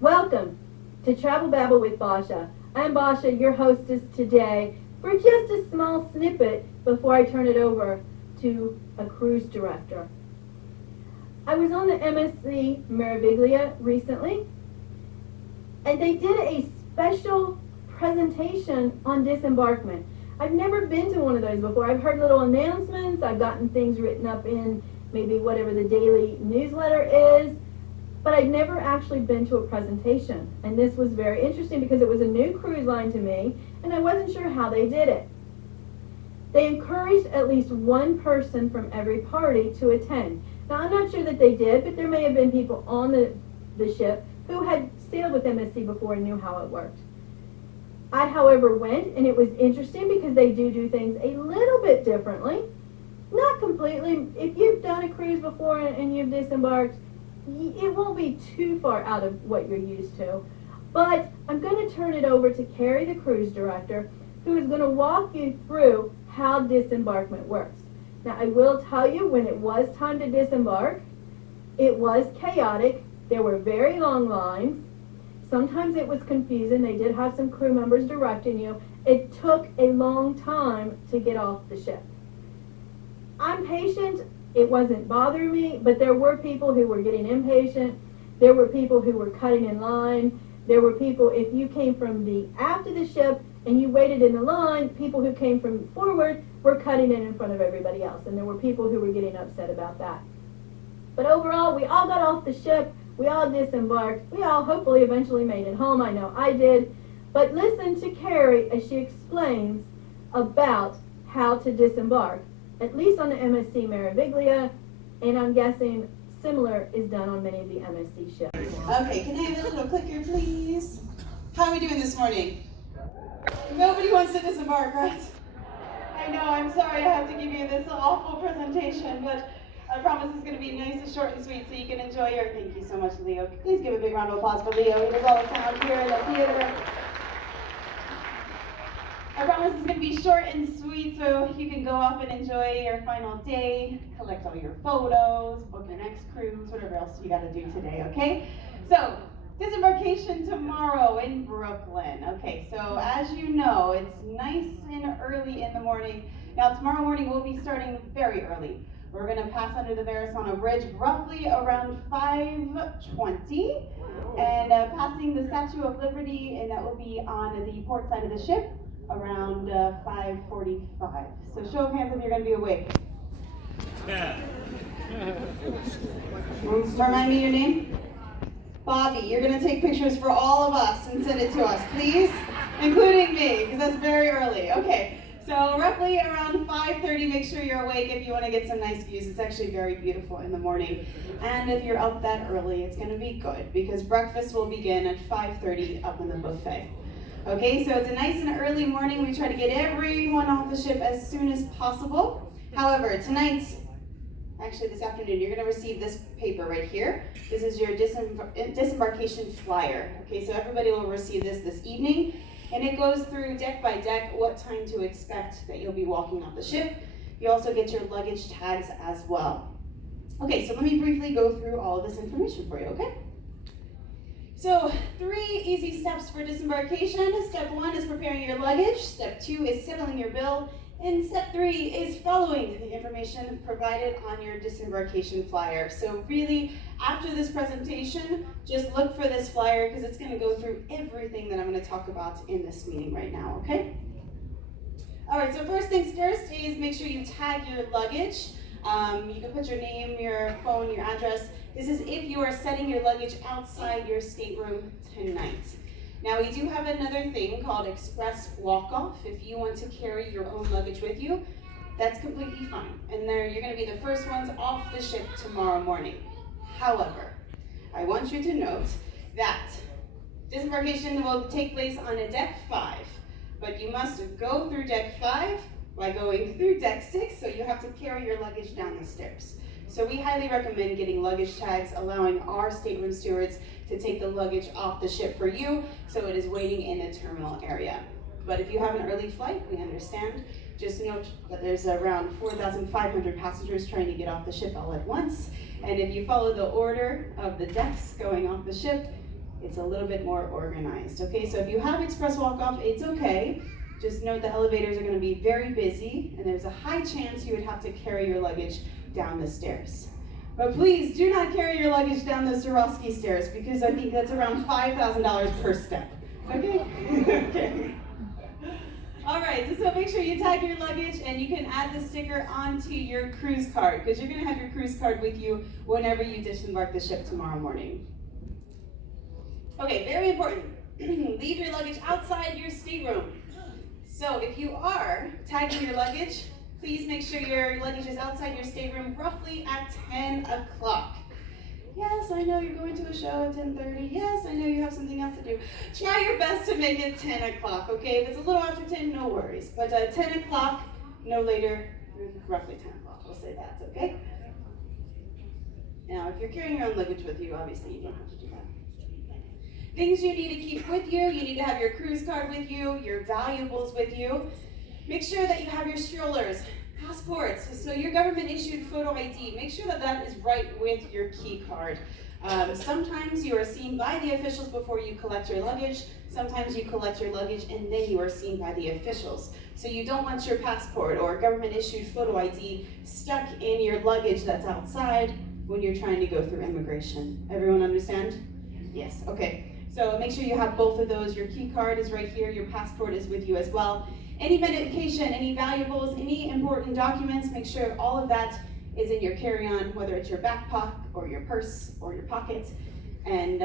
Welcome to Travel Babble with Basha. I'm Basha, your hostess today, for just a small snippet before I turn it over to a cruise director. I was on the MSC Meraviglia recently, and they did a special presentation on disembarkment. I've never been to one of those before. I've heard little announcements, I've gotten things written up in maybe whatever the daily newsletter is, but I'd never actually been to a presentation. And this was very interesting because it was a new cruise line to me, and I wasn't sure how they did it. They encouraged at least one person from every party to attend. Now, I'm not sure that they did, but there may have been people on the ship who had sailed with MSC before and knew how it worked. I, however, went, and it was interesting because they do things a little bit differently. Not completely. If you've done a cruise before and you've disembarked, it won't be too far out of what you're used to. But I'm going to turn it over to Keri, the cruise director, who is going to walk you through how disembarkment works. Now, I will tell you, when it was time to disembark, it was chaotic. There were very long lines. Sometimes it was confusing. They did have some crew members directing you. It took a long time to get off the ship. I'm patient. It wasn't bothering me, but there were people who were getting impatient. There were people who were cutting in line. There were people, if you came from the aft of the ship and you waited in the line, people who came from forward were cutting in front of everybody else, and there were people who were getting upset about that. But overall, we all got off the ship. We all disembarked. We all hopefully eventually made it home. I know I did. But listen to Keri as she explains about how to disembark, at least on the MSC Meraviglia, and I'm guessing similar is done on many of the MSC ships. Okay, can I have a little clicker, please? How are we doing this morning? Nobody wants to disembark, right? I know, I'm sorry I have to give you this awful presentation, but I promise it's going to be nice and short and sweet so you can enjoy your... Thank you so much, Leo. Please give a big round of applause for Leo. He does all the sound here in the theater. I promise it's going to be short and sweet so you can go off and enjoy your final day, collect all your photos, book your next cruise, whatever else you got to do today, okay? So, disembarkation tomorrow in Brooklyn. Okay, so as you know, it's nice and early in the morning. Now, tomorrow morning we'll be starting very early. We're going to pass under the Verrazano Bridge roughly around 5:20 and passing the Statue of Liberty, and that will be on the port side of the ship around 5:45. So show of hands if you're going to be awake. Yeah. Remind me your name? Bobby. You're going to take pictures for all of us and send it to us, please, including me, because that's very early. Okay. So roughly around 5:30, make sure you're awake if you want to get some nice views. It's actually very beautiful in the morning. And if you're up that early, it's going to be good because breakfast will begin at 5:30 up in the buffet. Okay, so it's a nice and early morning. We try to get everyone off the ship as soon as possible. However, actually this afternoon, you're going to receive this paper right here. This is your disembarkation flyer. Okay, so everybody will receive this evening. And it goes through deck by deck what time to expect that you'll be walking off the ship. You also get your luggage tags as well. Okay, so let me briefly go through all of this information for you, okay? So 3 easy steps for disembarkation. Step 1 is preparing your luggage. Step 2 is settling your bill. And step 3 is following the information provided on your disembarkation flyer. So really, after this presentation, just look for this flyer because it's going to go through everything that I'm going to talk about in this meeting right now, okay? All right, so first things first is make sure you tag your luggage. You can put your name, your phone, your address. This is if you are setting your luggage outside your stateroom tonight. Now, we do have another thing called express walk-off. If you want to carry your own luggage with you, that's completely fine. And you're going to be the first ones off the ship tomorrow morning. However, I want you to note that disembarkation will take place on a deck 5, but you must go through deck 5 by going through deck 6, so you have to carry your luggage down the stairs. So we highly recommend getting luggage tags, allowing our stateroom stewards to take the luggage off the ship for you, so it is waiting in a terminal area. But if you have an early flight, we understand. Just note that there's around 4,500 passengers trying to get off the ship all at once. And if you follow the order of the decks going off the ship, it's a little bit more organized. Okay, so if you have express walk-off, it's okay. Just note the elevators are going to be very busy, and there's a high chance you would have to carry your luggage down the stairs. But please do not carry your luggage down the Swarovski stairs, because I think that's around $5,000 per step. Okay? Okay. All right, so make sure you tag your luggage, and you can add the sticker onto your cruise card, because you're going to have your cruise card with you whenever you disembark the ship tomorrow morning. Okay, very important. Leave your luggage outside your stateroom. So if you are tagging your luggage, please make sure your luggage is outside your stateroom roughly at 10 o'clock. Yes, I know you're going to a show at 10:30. Yes, I know you have something else to do. Try your best to make it 10 o'clock, okay? If it's a little after 10, no worries. But 10 o'clock, no later, roughly 10 o'clock. We'll say that, okay? Now, if you're carrying your own luggage with you, obviously you don't have to do that. Things you need to keep with you need to have your cruise card with you, your valuables with you. Make sure that you have your strollers, passports, so your government issued photo ID. Make sure that that is right with your key card. Sometimes you are seen by the officials before you collect your luggage. Sometimes you collect your luggage and then you are seen by the officials. So you don't want your passport or government issued photo ID stuck in your luggage that's outside when you're trying to go through immigration. Everyone understand? Yes, okay. So make sure you have both of those. Your key card is right here, your passport is with you as well. Any medication, any valuables, any important documents, make sure all of that is in your carry-on, whether it's your backpack or your purse or your pocket. And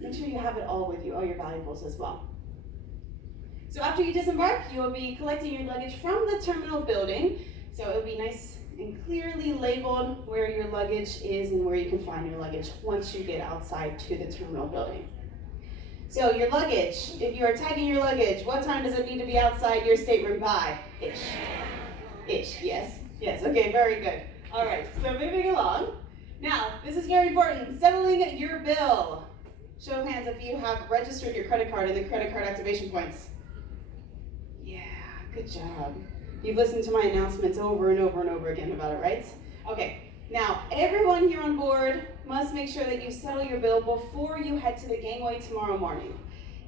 make sure you have it all with you, all your valuables as well. So after you disembark, you will be collecting your luggage from the terminal building. So it will be nice and clearly labeled where your luggage is and where you can find your luggage once you get outside to the terminal building. So your luggage, if you are tagging your luggage, what time does it need to be outside your stateroom by? Ish. Ish, yes. Yes, okay, very good. All right, so moving along. Now, this is very important, settling your bill. Show of hands if you have registered your credit card in the credit card activation points. Yeah, good job. You've listened to my announcements over and over and over again about it, right? Okay. Now, everyone here on board must make sure that you settle your bill before you head to the gangway tomorrow morning.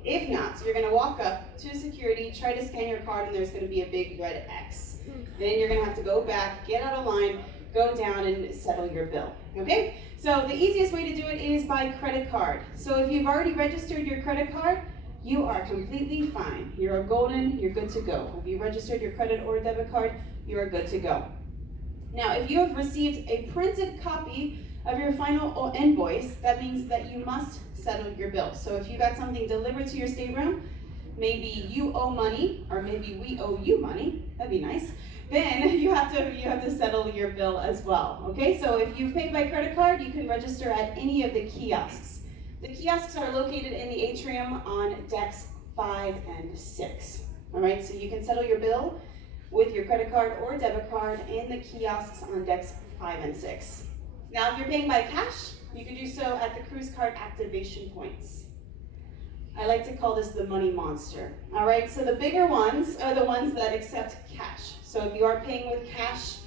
If not, you're going to walk up to security, try to scan your card, and there's going to be a big red X. Then you're going to have to go back, get out of line, go down and settle your bill. Okay? So the easiest way to do it is by credit card. So if you've already registered your credit card, you are completely fine. You're golden, you're good to go. If you registered your credit or debit card, you are good to go. Now, if you have received a printed copy of your final invoice, that means that you must settle your bill. So if you got something delivered to your stateroom, maybe you owe money, or maybe we owe you money, that'd be nice, then you have to settle your bill as well. Okay, so if you pay by credit card, you can register at any of the kiosks. The kiosks are located in the atrium on decks 5 and 6. All right, so you can settle your bill with your credit card or debit card in the kiosks on decks 5 and 6. Now, if you're paying by cash, you can do so at the cruise card activation points. I like to call this the money monster. All right, so the bigger ones are the ones that accept cash. So if you are paying with cash,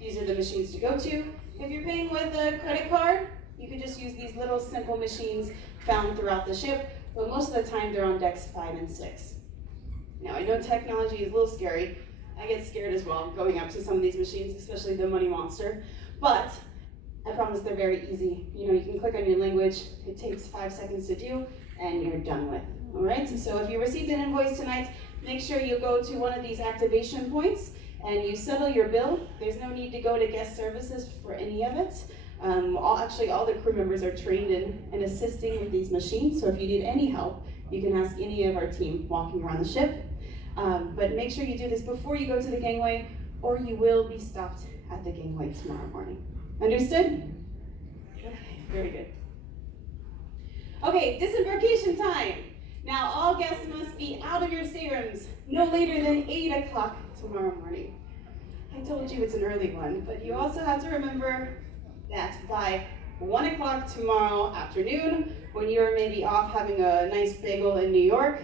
these are the machines to go to. If you're paying with a credit card, you can just use these little simple machines found throughout the ship, but most of the time they're on decks 5 and 6. Now, I know technology is a little scary. I get scared as well going up to some of these machines, especially the money monster, but I promise they're very easy. You know, you can click on your language, it takes 5 seconds to do, and you're done with. All right, so if you received an invoice tonight, make sure you go to one of these activation points and you settle your bill. There's no need to go to guest services for any of it. All the crew members are trained in assisting with these machines, so if you need any help, you can ask any of our team walking around the ship. But make sure you do this before you go to the gangway, or you will be stopped at the gangway tomorrow morning. Understood? Okay, very good. Okay, disembarkation time. Now, all guests must be out of your staterooms no later than 8 o'clock tomorrow morning. I told you it's an early one, but you also have to remember that by 1 o'clock tomorrow afternoon, when you're maybe off having a nice bagel in New York,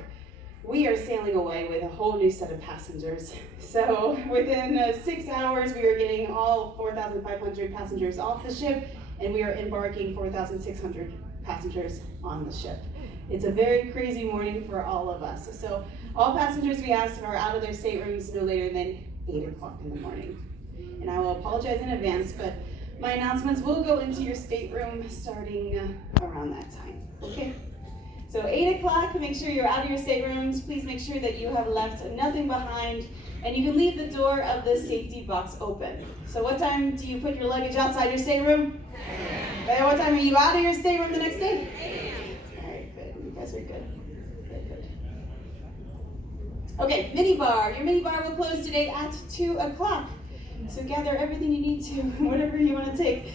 we are sailing away with a whole new set of passengers. So within 6 hours, we are getting all 4,500 passengers off the ship, and we are embarking 4,600 passengers on the ship. It's a very crazy morning for all of us. So all passengers we ask are out of their staterooms no later than 8 o'clock in the morning. And I will apologize in advance, but my announcements will go into your stateroom starting around that time, okay? So 8 o'clock, make sure you're out of your staterooms. Please make sure that you have left nothing behind, and you can leave the door of the safety box open. So what time do you put your luggage outside your stateroom? Okay, what time are you out of your stateroom the next day? All right, good. You guys are good. Good. Okay, minibar. Your minibar will close today at 2 o'clock. So gather everything you need to, whatever you want to take.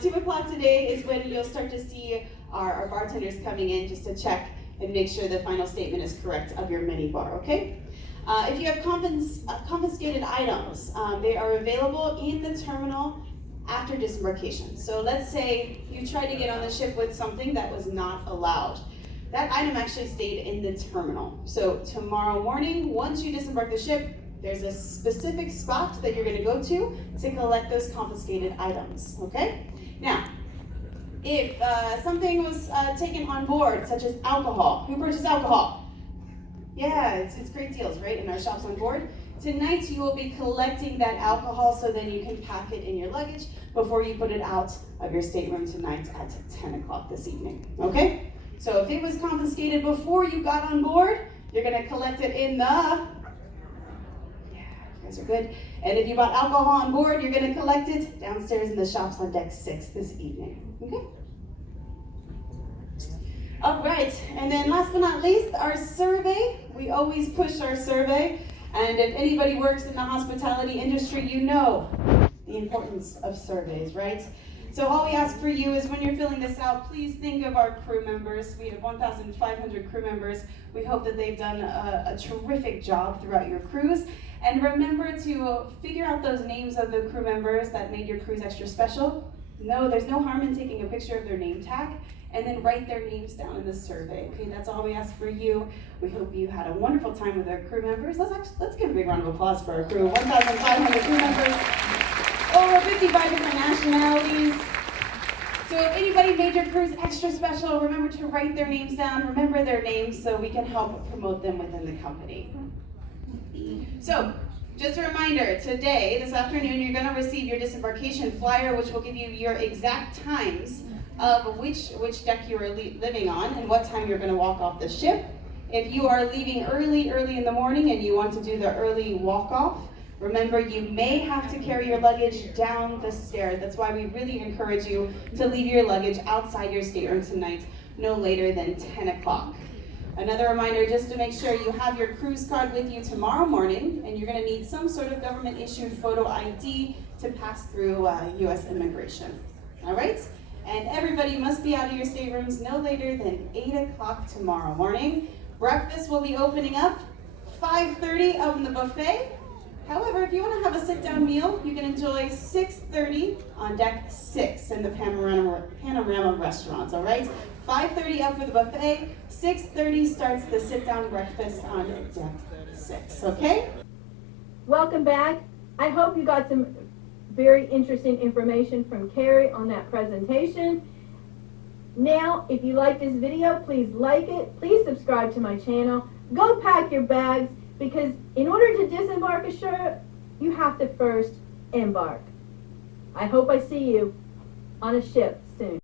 2 o'clock today is when you'll start to see our bartenders coming in just to check and make sure the final statement is correct of your minibar, okay? If you have confiscated items, they are available in the terminal after disembarkation. So let's say you tried to get on the ship with something that was not allowed. That item actually stayed in the terminal. So tomorrow morning, once you disembark the ship, there's a specific spot that you're going to go to collect those confiscated items, okay? Now, if something was taken on board, such as alcohol, who purchased alcohol? Yeah, it's great deals, right, in our shops on board. Tonight you will be collecting that alcohol so then you can pack it in your luggage before you put it out of your stateroom tonight at 10 o'clock this evening, okay? So if it was confiscated before you got on board, you're going to collect it in the... Are good. And if you bought alcohol on board, you're going to collect it downstairs in the shops on deck 6 this evening. Okay? All right. And then last but not least, our survey. We always push our survey. And if anybody works in the hospitality industry, you know the importance of surveys, right? So all we ask for you is when you're filling this out, please think of our crew members. We have 1,500 crew members. We hope that they've done a terrific job throughout your cruise. And remember to figure out those names of the crew members that made your cruise extra special. No, there's no harm in taking a picture of their name tag and then write their names down in the survey. Okay, that's all we ask for you. We hope you had a wonderful time with our crew members. Let's give a big round of applause for our crew. 1,500 crew members, over 55 different nationalities. So if anybody made your cruise extra special, remember to write their names down, remember their names so we can help promote them within the company. So, just a reminder, today, this afternoon, you're going to receive your disembarkation flyer, which will give you your exact times of which deck you are living on and what time you're going to walk off the ship. If you are leaving early in the morning and you want to do the early walk-off, remember you may have to carry your luggage down the stairs. That's why we really encourage you to leave your luggage outside your stateroom tonight, no later than 10 o'clock. Another reminder, just to make sure you have your cruise card with you tomorrow morning, and you're going to need some sort of government-issued photo ID to pass through U.S. immigration. All right? And everybody must be out of your staterooms no later than 8 o'clock tomorrow morning. Breakfast will be opening up 5:30 out in the buffet. However, if you want to have a sit-down meal, you can enjoy 6:30 on deck 6 in the Panorama restaurants, all right? 5:30 up for the buffet, 6:30 starts the sit-down breakfast on deck 6, okay? Welcome back. I hope you got some very interesting information from Keri on that presentation. Now, if you like this video, please like it. Please subscribe to my channel. Go pack your bags, because in order to disembark a ship, you have to first embark. I hope I see you on a ship soon.